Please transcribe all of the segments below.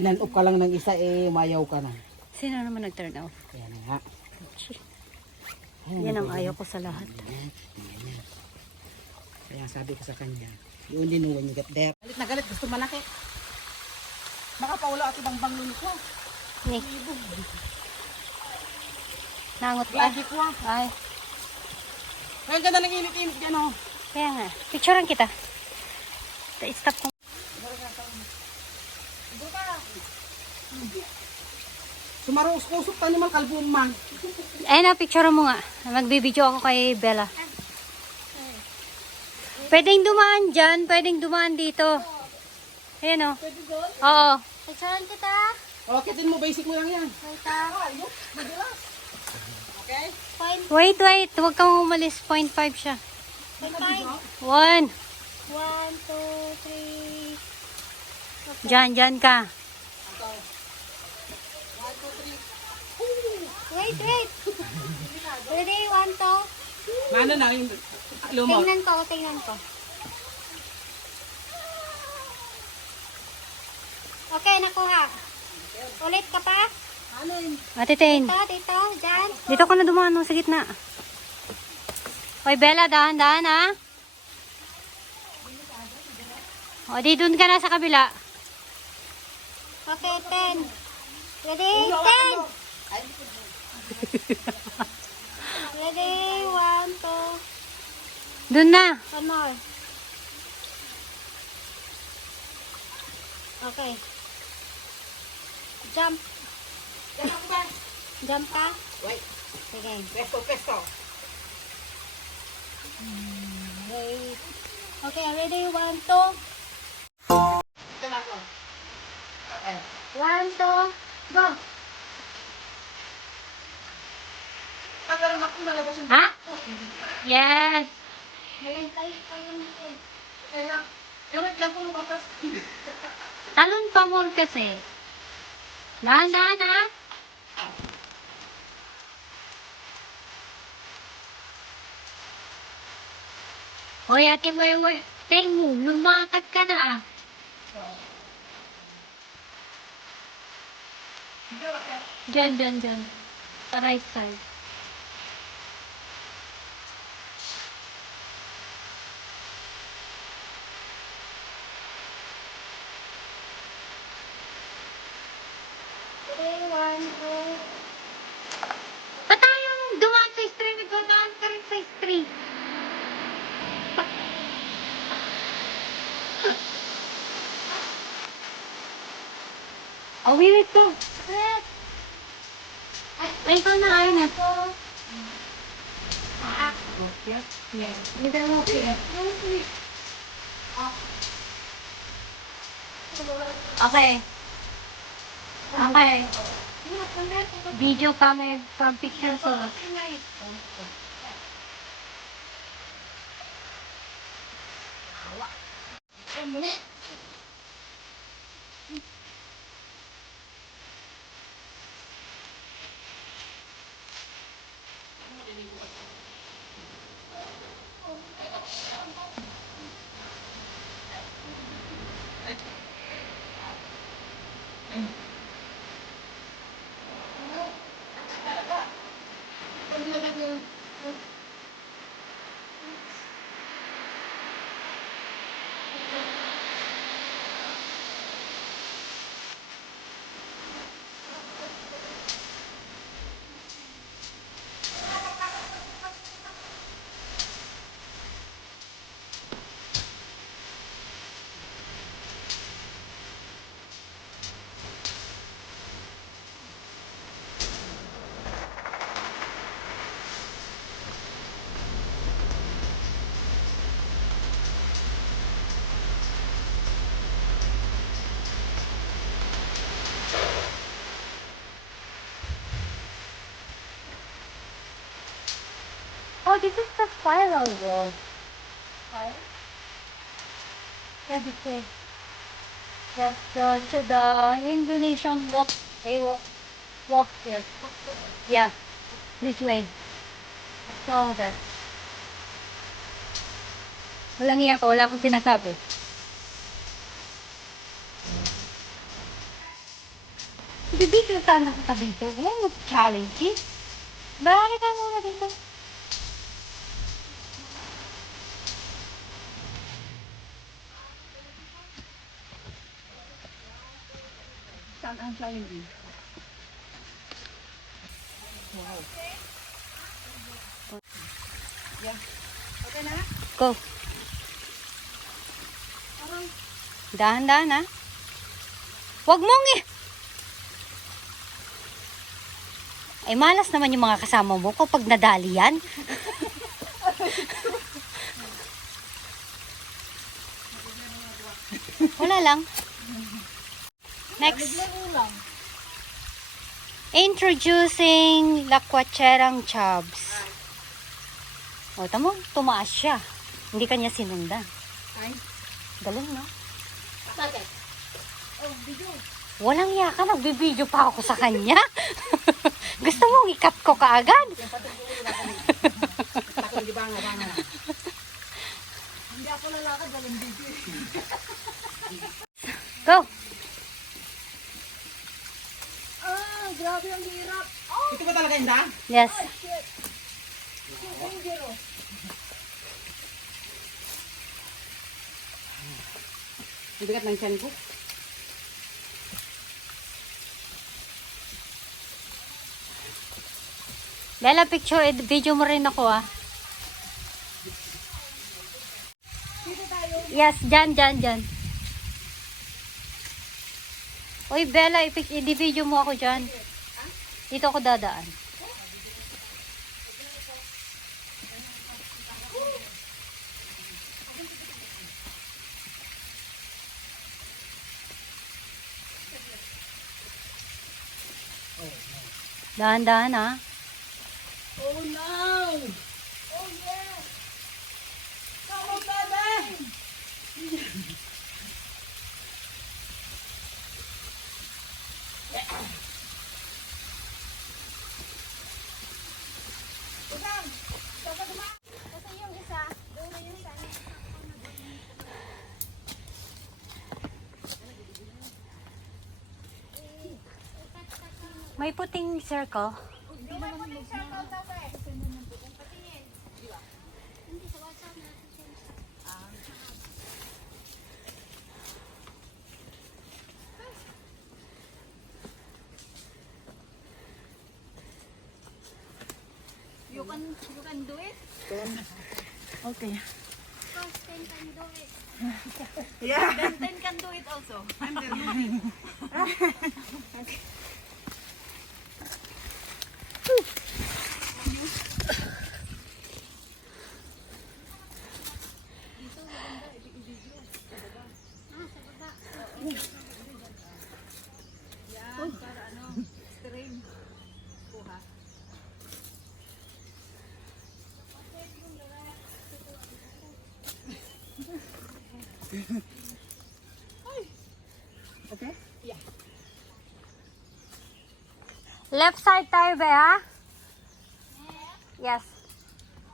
tinan-off ka lang ng isa, mayaw ka na. Sino naman nag-turn off? Yan nga. Yan ang ayaw ko sa lahat. Kaya sabi ko sa kanya, you only know when you get there. Galit na galit, gusto malaki. Makapaula at ibang banglun ko. Ni. Nangot pa. Lagi ko ah. Ay. Kaya ganda ng init-init yan oh. Kaya nga. Picturean kita. Stop ko. Sumarus-usok tayo naman kalbong man. Ay na, picturean mo nga. Magbibideo ako kay Bella. Pwedeng dumaan dyan. Pwedeng dumaan dito. Ayan o. Pwede doon? Oo. Picturean kita. Kitin mo, basic mo lang yan. Wait ah. Okay? Wait. Huwag kang umalis. 0.5 siya. 1, 1. 2, 3. Dyan ka. Wait. Ready? 1, 2. Ano na yung lumot? Tingnan ko. Okay, nakuha. Ulit ka pa? Ate Tin. Dito, dyan. Dito ka na dumaan sa gitna. Hoy Bella, dahan-dahan ha. O, di dun ka na sa kabila. Okay, 10. Ready? 10. Ready? 1, 2. Dun na. One more. Okay. Jump. Jump ka? Wait, Sige. pesto. Wait. Okay, ready? 1, 2. Ito na ako. 1, 2. Go. Tagal na kung nalabas yung Ha? Yes. kaya. Yung lang kung lumakas. Talon pa more kasi. Dahan-dahan ha. Hoy ate mo. Tingin mo, lumakad ka na. Dyan. Sa right side. Ready? 1, 2. Ba't tayong dumaan sa stream? Dumaan ka rin sa stream. Oh, wait ko. Ay, ikaw na ayaw na. Hindi mo okay. Okay. Video kami from picture ko. Oh, this is the spiral wall. Right? Yeah, this way. Yes, to the Indonesian walk. They walk here. Yeah, this way. So that. Walang iya ko, wala akong sinasabi. Magbibigil ka na kita dito. Huwag mag-challenge eh. Bakit ka muna dito? Saan ang challenge? Wow. Yeah. Okay na? Go. Dahan-dahan ha. Huwag mong eh. Ay malas naman yung mga kasama mo kapag nadali yan. Wala lang. Next. Introducing Lakwatserang Chubs. O, tamo, tumaas siya. Hindi kanya sinundan. Ay. Galing, no? Bakit? Oh, video. Walang yaka, nagbibideo pa ako sa kanya. Gusto mong ikat ko kaagad? Patong di banga. Hindi ako lalakad, walang video. Go! Ah, grabe ang hirap. Oh, Ito ba talaga hindi? Yes. shit. Dangerous. Ang bigat ng tiyan ko. Bella, picture, video mo rin ako ah. Dito tayo. Yes, dyan. Uy, Bella, i-video mo ako dyan. Dito ako dadaan. Dahan-dahan ah. Oh no! Oh yes! Come on, baby! Utang! Dapat dumaan! Kasi yung isa, doon na yung isa. May puting circle. Hindi naman mag-circle daw eh. Patingin. Hindi sa WhatsApp na. You can do it? Okay. First 10 can do it. Yeah. Then 10 can do it also. I'm there moving. Ah, sa baba. Yan, para ano, stream. Kuha. Okay? Yeah. Left side tayo ba ha? Yes.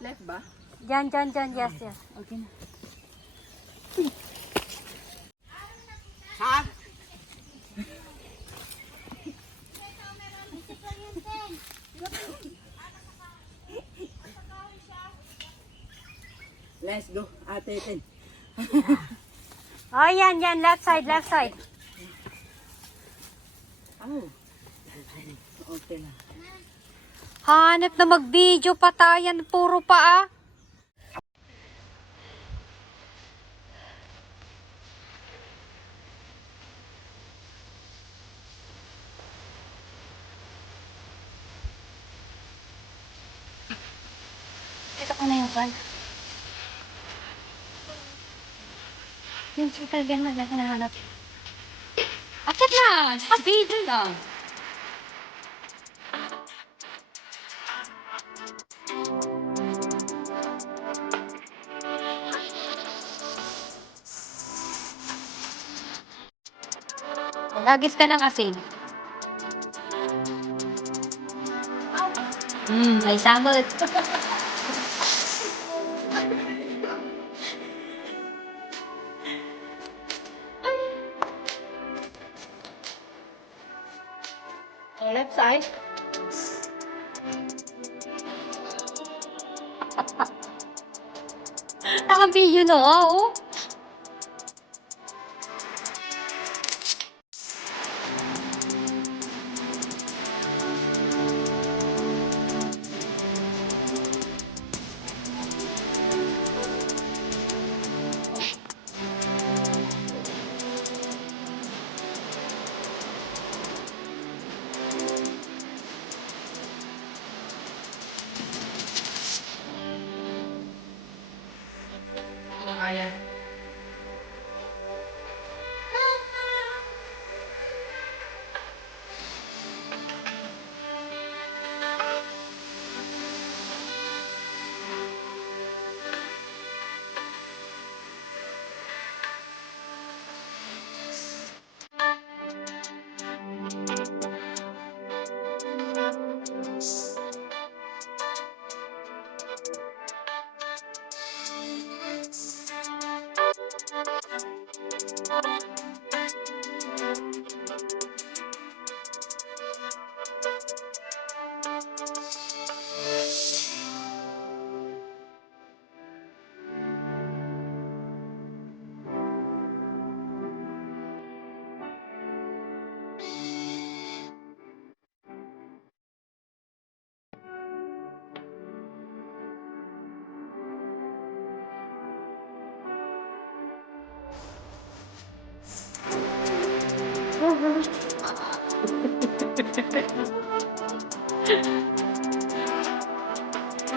Left ba? Dyan. Yes. Okay na. Saan? Let's go, Ate Ten. Oh, yan. Left side. Oh. Okay na. Hanep na mag-video pa tayo. Puro pa ah. Ito ko na yung pan. Yung circle gan na hinahanap. Akit na! Sa video lang. Lagis ka ng asin. May samot. Left side. Naka-video na ako. Ayan.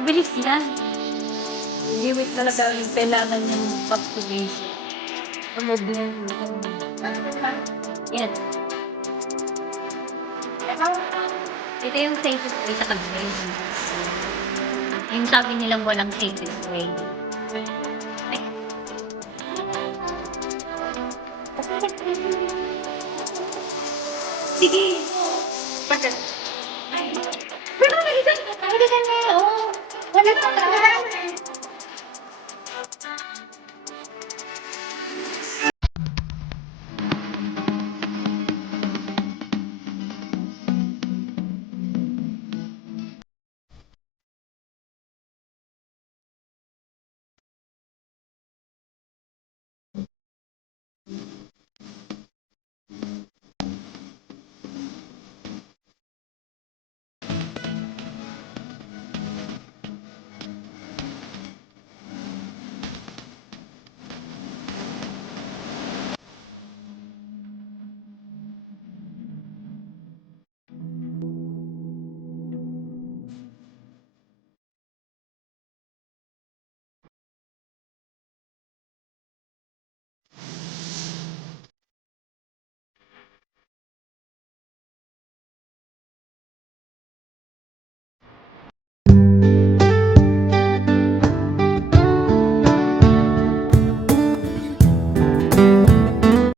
Mabilis yan. Giwit talaga yung kailangan yung pag-tubig. Ano din? Yan. Ito yung safest way sa pag-grade. Yung sabi nilang walang safest way. Ay. Sige. Pagkat. Pero nalitan na. Oo. Wala na.